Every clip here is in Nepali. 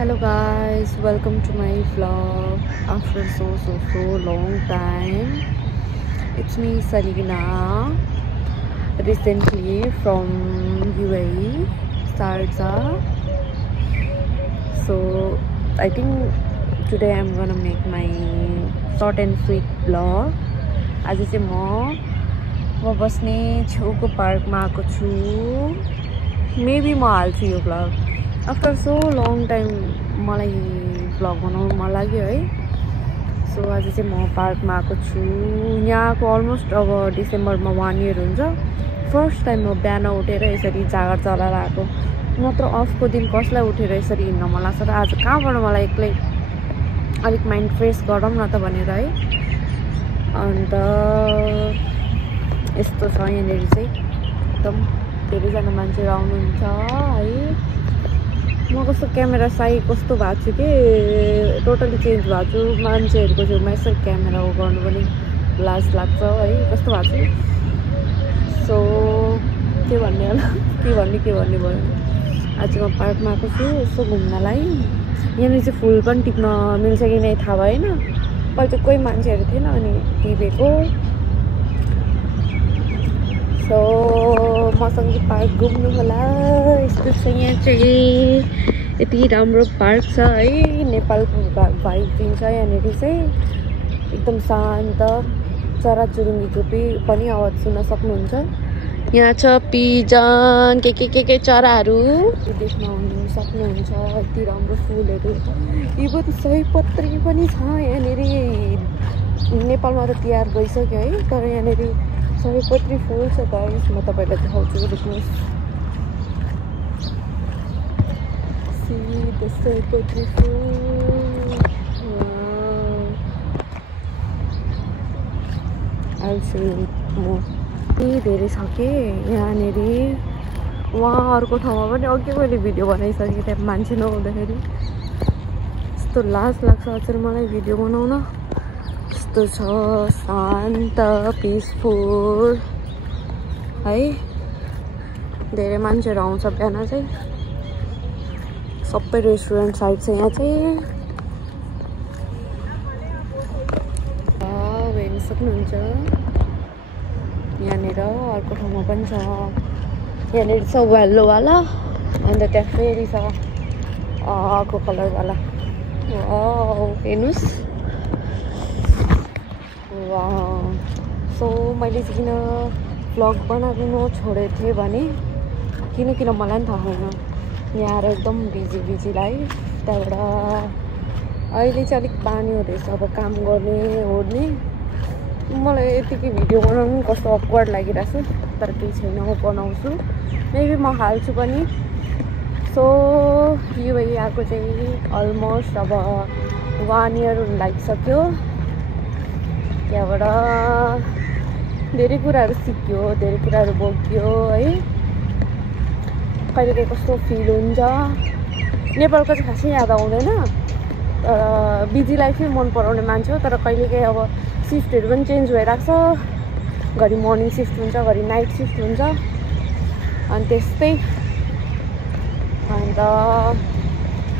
Hello guys, welcome to my vlog after so long time. It's me Salina, recently from UAE, Sharjah. So I think today I'm gonna make my short and sweet vlog. आज चाहिँ म बस्ने छेउको पार्कमा आएको छु. मेबी म हाल्छु यो vlog. After so long time मलाई भ्लग बनाउनु मन लाग्यो है. सो आज चाहिँ म पार्कमा आएको छु. यहाँको अलमोस्ट अब डिसेम्बरमा 1 इयर हुन्छ. फर्स्ट टाइम म बिहान उठेर यसरी जागर चलाएर आएको. नत्र अफको दिन कसलाई उठेर यसरी हिँड्न मन लाग्छ र आज कहाँबाट मलाई एक्लै अलिक माइन्ड फ्रेस गरौँ न त भनेर है. अन्त यस्तो छ यहाँनिर चाहिँ एकदम धेरैजना मान्छेहरू आउनुहुन्छ है. म कस्तो क्यामेरा साई कस्तो भएको छु कि टोटली चेन्ज भएको छु. मान्छेहरूको छेउमा यसरी क्यामेरा गर्नु पनि लाज लाग्छ है. कस्तो भएको छु. सो के भन्ने होला के भन्ने भयो. आज म पार्कमा आएको छु यसो घुम्नलाई. यहाँनिर चाहिँ फुल पनि टिप्न मिल्छ कि नै थाहा भएन. पहिला चाहिँ कोही मान्छेहरू थिएन अनि टिपेको. सो मसँग पार्क घुम्नु होला. यस्तो छ यहाँ चाहिँ. यति राम्रो पार्क छ है. नेपालको भाइब दिन्छ यहाँनिर चाहिँ. एकदम शान्त. चराचुरुङ्गी पनि आवाज सुन्न सक्नुहुन्छ. यहाँ छ पिजन के चराहरू देख्न सक्नुहुन्छ. यति राम्रो फुलहरू. इभन सयपत्री पनि छ यहाँनिर. नेपालमा त तिहार गइसक्यो है. तर यहाँनिर सयपत्री फुल छ गाइस. म तपाईँलाई देखाउँछु देख्नुहोस्. सयपत्री फुल आल्छु म. धेरै छ कि यहाँनिर. वहाँ अर्को ठाउँमा पनि अघि मैले भिडियो बनाइसकेँ त्यहाँ मान्छे नहुँदाखेरि. यस्तो लाज लाग्छ अचेल मलाई भिडियो बनाउन. यस्तो छ शान्त पिसफुल है. धेरै मान्छेहरू आउँछ बिहान चाहिँ. सबै रेस्टुरेन्ट साइड छ यहाँ चाहिँ. हेर्न सक्नुहुन्छ. यहाँनिर अर्को ठाउँमा पनि छ. यहाँनिर छ वाला अन्त त्यहाँ फेरि छ अर्को कलरवाला. हेर्नुहोस्. सो मैले चाहिँ किन भ्लग बनाउनु छोडेको थिएँ भने किन मलाई पनि थाहा छैन. यहाँ आएर एकदम बिजी लाइफ. त्यहाँबाट अहिले चाहिँ अलिक बानी हुँदैछ अब काम गर्ने ओर्ने. मलाई यतिकै भिडियो बनाउनु कस्तो अक्वर्ड लागिरहेको छु. तर केही छैन म बनाउँछु. मेबी म हाल्छु पनि. सो युएई आएको चाहिँ अलमोस्ट अब 1 इयर हुन लागिसक्यो. त्यहाँबाट धेरै कुराहरू सिक्यो. धेरै कुराहरू बोक्यो है. कहिले कस्तो फिल हुन्छ. नेपालको चाहिँ खासै याद आउँदैन. तर बिजी लाइफै मन पराउने मान्छे हो. तर कहिलेकाहीँ अब सिफ्टहरू पनि चेन्ज भइरहेको छ. घरि मर्निङ सिफ्ट हुन्छ घरि नाइट सिफ्ट हुन्छ. अनि त्यस्तै. अन्त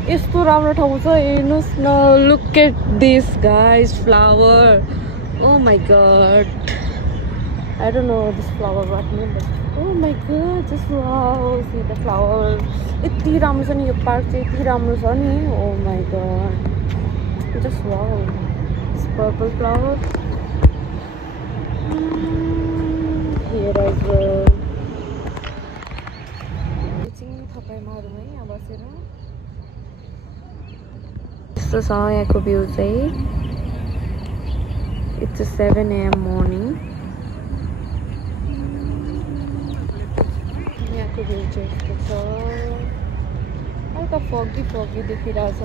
यस्तो राम्रो ठाउँ छ हेर्नुहोस् न. Look at this guys flower. Oh my god. I don't know this flower what name but oh my god just wow see the flower. यति राम्रो छ नि यो पार्क चाहिँ. यति राम्रो छ नि. Oh my god just wow this purple flower. Here I go. एकछिन थपाइमारौँ है यहाँ बसेर. यस्तो छ यहाँको भ्यू चाहिँ. It's a 7 AM morning. यहाँको भ्यू चाहिँ यस्तो छ. हल्का फगी देखिरहेछ.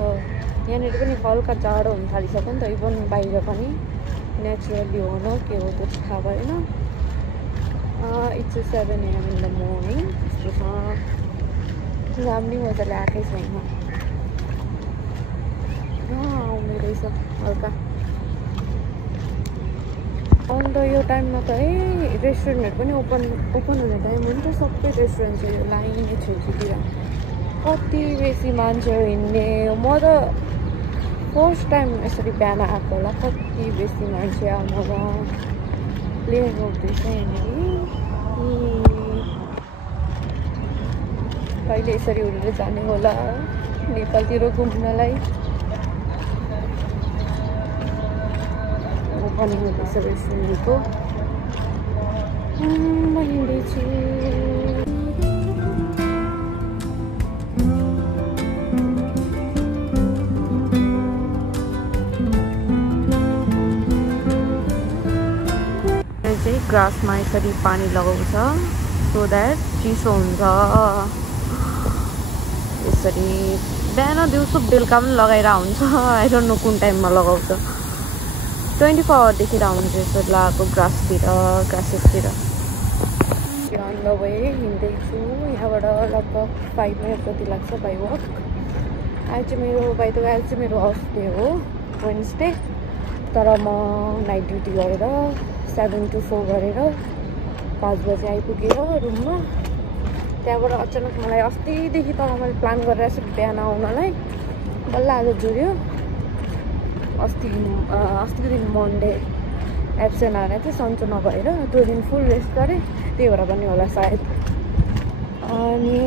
यहाँनिर पनि हल्का जाडो हुन थालिसक्यो नि त. इभन बाहिर पनि नेचुरली हो न के हो त्यो थाहा भएन. It's 7 AM in the morning. यस्तो छ. घाम पनि मजाले आएकै छैन. आउने रहेछ हल्का. अन्त यो टाइममा त है रेस्टुरेन्टहरू पनि ओपन हुने टाइम हुन्छ. सबै रेस्टुरेन्ट चाहिँ यो लाइन छेउछेउतिर. कति बेसी मान्छे हिँड्ने म त फर्स्ट टाइम यसरी बिहान आएको होला कति बेसी मान्छे आउनुमा प्लेन रोक्दैछ यहाँनिर कहिले यसरी उडेर जाने होला नेपालतिर घुम्नलाई पनि हुँदैछ रेस्टुरेन्टको म हिँड्दैछु ग्रासमा यसरी पानी लगाउँछ सो द्याट चिसो हुन्छ यसरी बिहान दिउँसो बेलुका पनि लगाएर हुन्छ आई डोन्ट नो कुन टाइममा लगाउँछ 24 आवरदेखि हुन्छ यसरी लगाएको ग्रासेसतिर अन द वे हिँड्दैछु यहाँबाट लगभग 5 मिनट जति लाग्छ बाई वक आज चाहिँ मेरो बाई द वे आज चाहिँ मेरो अफ डे हो वेन्सडे तर म नाइट ड्युटी गरेर 7 to 4 गरेर 5 बजे आइपुगेर रुममा त्यहाँबाट अचानक मलाई अस्तिदेखि त मैले प्लान गरेर छु बिहान आउनलाई बल्ल आज जुर्यो अस्तिको दिन मन्डे एब्सेन्ट आएर थियो सन्चो नभएर त्यो दिन फुल रेस्ट गरेँ त्यही भएर पनि होला सायद अनि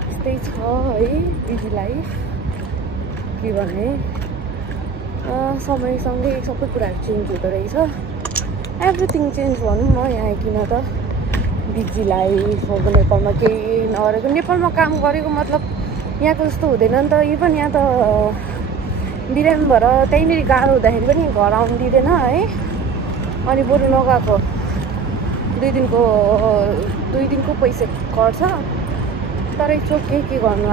त्यस्तै छ है बिजी लाइफ के भन्ने समयसँगै सबै कुराहरू चेन्ज हुँदो रहेछ एभ्रिथिङ चेन्ज भनौँ न यहाँ आइकन त बिजी लाइफ अब नेपालमा केही नगरेको नेपालमा काम गरेको मतलब यहाँको जस्तो हुँदैन नि त इभन यहाँ त बिरामी भएर त्यहीँनिर गाह्रो हुँदाखेरि पनि घर आउनु दिँदैन है अनि बरु नगएको 2 दिनको पैसा गर्छ तर यसो के गर्नु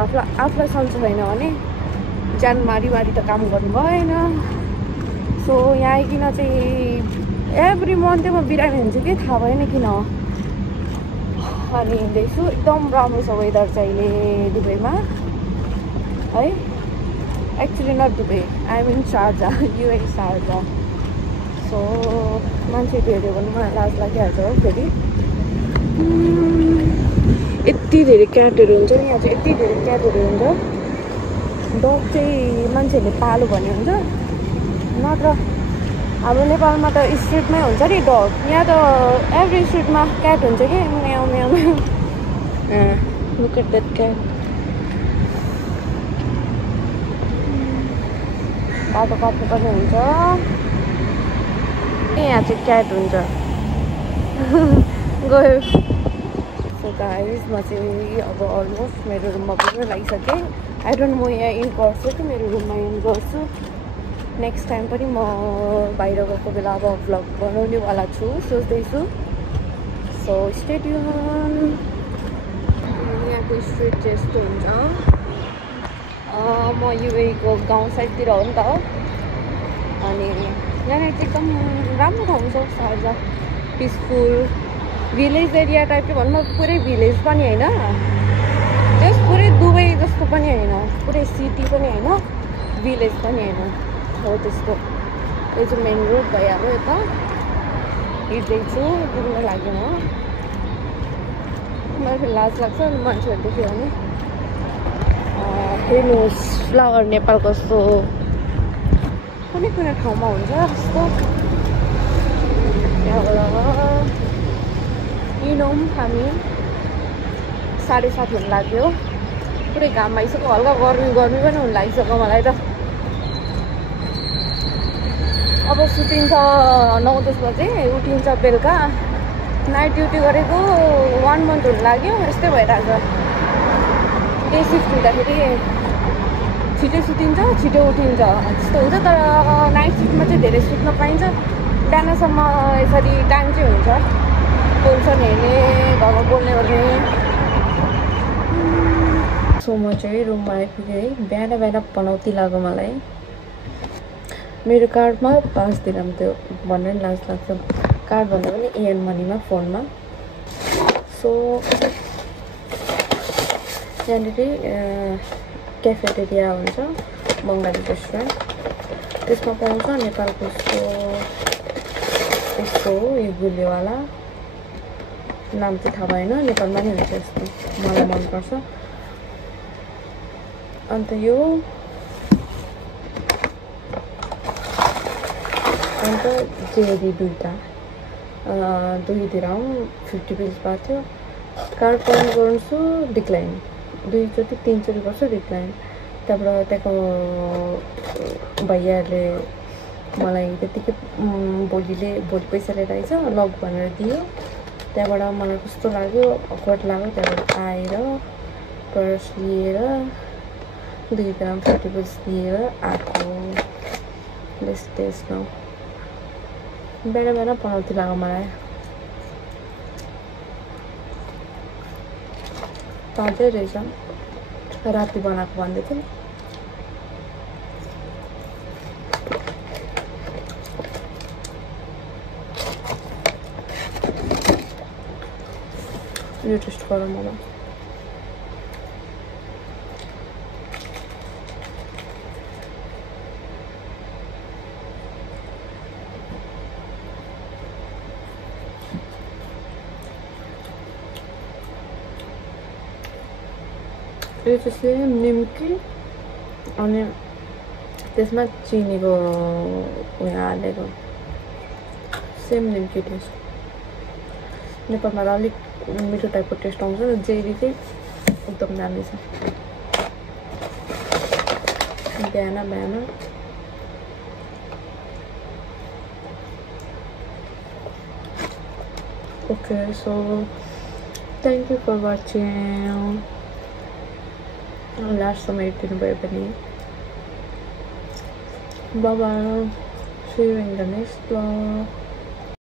आफूलाई सन्चो छैन भने ज्यान मारी त काम गर्नु भएन सो यहाँ आइकन चाहिँ एभ्री मन्थ म बिरामी हुन्छु कि थाहा भएन किन अनि हिँड्दैछु एकदम राम्रो छ वेदर चाहिँ अहिले दुबईमा है actually not Dubai I am in Sharjah UAE Sharjah so मान्छे हेऱ्यो भने मलाई लाज लागिहाल्छ हो फेरि यति धेरै क्याटहरू हुन्छ नि यहाँ चाहिँ यति धेरै क्याटहरू हुन्छ डग चाहिँ मान्छेहरूले पालो भन्ने हुन्छ नत्र हाम्रो नेपालमा त स्ट्रिटमै हुन्छ नि डग यहाँ त एभ्री स्ट्रिटमा क्याट हुन्छ कि म्याउ म्याउ म्याउ लुक एट द्याट क्याट बाटो काट्नुपर्ने हुन्छ यहाँ चाहिँ क्याट हुन्छ गयो सो गाइस म चाहिँ अब अलमोस्ट मेरो रुममा पुग्न लागिसकेँ आई डोन्ट म यहाँ इन गर्छु कि मेरो रुममा इन गर्छु नेक्स्ट टाइम पनि म बाहिर गएको बेला अब भ्लग बनाउनेवाला छु सोच्दैछु सो स्टे ट्युन यहाँको स्ट्रिट चाहिँ यस्तो हुन्छ म युएको गाउँ साइडतिर हो नि त अनि यहाँनिर चाहिँ एकदम राम्रो ठाउँ छ शारजा पिसफुल भिलेज एरिया टाइपको भनौँ न पुरै भिलेज पनि होइन जस्ट पुरै दुबई जस्तो पनि होइन पुरै सिटी पनि होइन भिलेज पनि होइन हो त्यस्तो यो चाहिँ मेन रोड भइहाल्यो यता हिँड्दैछु पुग्न लाग्यो मलाई लाज लाग्छ मान्छेहरू देख्यो भने हेर्नुहोस् फ्लावर नेपाल कस्तो कुनै कुनै ठाउँमा हुन्छ जस्तो त्यहाँबाट हिँडौँ हामी 7:30 हुन लाग्यो पुरै घाम आइसक्यो हल्का गर्मी पनि हुन लागिसक्यो मलाई त अब सुतिन्छ 9-10 बजे उठिन्छ बेलुका नाइट ड्युटी गरेको 1 month हुन लाग्यो यस्तै भइरहेको डे सिफ्ट हुँदाखेरि छिटो सुतिन्छ छिटो उठिन्छ त्यस्तो हुन्छ तर नाइट सिफ्टमा चाहिँ धेरै सुत्न पाइन्छ बिहानसम्म यसरी टाइम चाहिँ हुन्छ टेन्सन हेर्ने घरमा बोल्ने ओर्ने सो म चाहिँ रुममा आइपुगेँ है बिहान पनौती लाग्यो मलाई मेरो कार्डमा पास दिइरहन्थ्यो भनेर नि लाज लाग्छ कार्ड भन्दा पनि एयन मनीमा फोनमा सो यहाँनिर क्याफेटेरिया हुन्छ बङ्गाली रेस्टुरेन्ट त्यसमा पाउँछ नेपालको यस्तो यो गुलियोवाला नाम चाहिँ थाहा भएन, नेपालमा नि हुन्छ यस्तो, मलाई मनपर्छ। अन्त यो अन्त जेरी दुईवटा दुईतिर 50 पिस भएको थियो। कार्ड पाउनु गर्छु डिक्लाइन, 2-3 वर्ष डिक्लाइन। त्यहाँबाट त्यहाँको भैयाहरूले मलाई त्यतिकै भोलि पैसा लिएर आइज लग भनेर दियो। त्यहाँबाट मलाई कस्तो लाग्यो, अक्वर्ड लाग्यो। त्यहाँबाट आएर पर्स लिएर 2 ग्राम 50 पिस दिएर आएको। Let's test now. बेला बनाउँथ्यो लाग्यो मलाई, ताजै रहेछ। राति बनाएको भन्दै थियो। यो टेस्ट गरौँ मलाई। यो चाहिँ सेम निम्की अनि त्यसमा चिनीको उयो हालेको, सेम निम्की टेस्ट। नेपालमा त अलिक मिठो टाइपको टेस्ट आउँछ। जेरी चाहिँ एकदम दामी छ। बिहान okay, so thank you for watching. लास्टसम्म हेरिदिनुभयो भने bye bye, see you in the next blog.